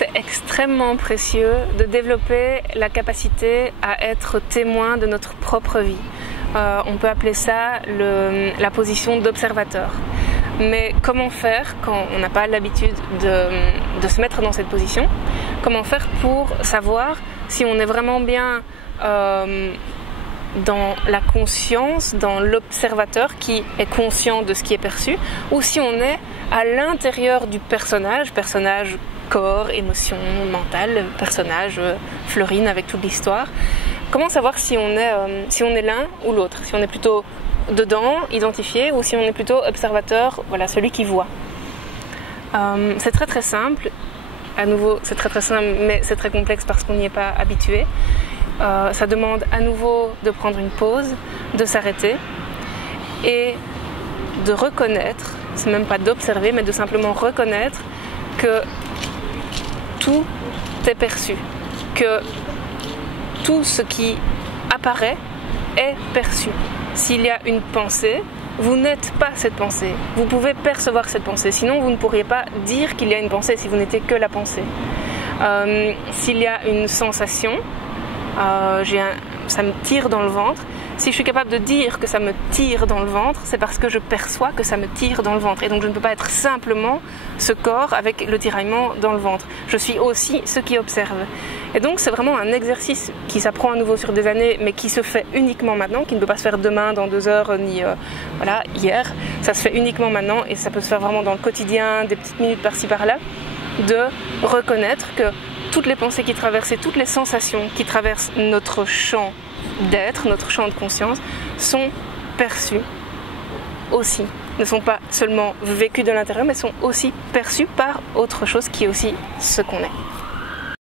c'est extrêmement précieux de développer la capacité à être témoin de notre propre vie. On peut appeler ça la position d'observateur. Mais comment faire quand on n'a pas l'habitude de se mettre dans cette position? Comment faire pour savoir si on est vraiment bien dans la conscience, dans l'observateur qui est conscient de ce qui est perçu, ou si on est à l'intérieur du personnage corps, émotion, mental, personnage Florine avec toute l'histoire. Comment savoir si on est l'un ou l'autre, si on est plutôt dedans, identifié, ou si on est plutôt observateur, voilà, celui qui voit. C'est très très simple. À nouveau, c'est très très simple, mais c'est très complexe parce qu'on n'y est pas habitué. Ça demande à nouveau de prendre une pause, de s'arrêter et de reconnaître, c'est même pas d'observer, mais de simplement reconnaître que tout est perçu, que tout ce qui apparaît est perçu. S'il y a une pensée, vous n'êtes pas cette pensée. Vous pouvez percevoir cette pensée, sinon vous ne pourriez pas dire qu'il y a une pensée si vous n'étiez que la pensée. S'il y a une sensation, ça me tire dans le ventre. Si je suis capable de dire que ça me tire dans le ventre, c'est parce que je perçois que ça me tire dans le ventre. Et donc je ne peux pas être simplement ce corps avec le tiraillement dans le ventre. Je suis aussi ce qui observe. Et donc c'est vraiment un exercice qui s'apprend à nouveau sur des années, mais qui se fait uniquement maintenant, qui ne peut pas se faire demain, dans 2 heures, ni hier. Ça se fait uniquement maintenant et ça peut se faire vraiment dans le quotidien, des petites minutes par-ci par-là, de reconnaître que toutes les pensées qui traversent et toutes les sensations qui traversent notre champ d'être, notre champ de conscience, sont perçues aussi. Ne sont pas seulement vécues de l'intérieur, mais sont aussi perçues par autre chose qui est aussi ce qu'on est.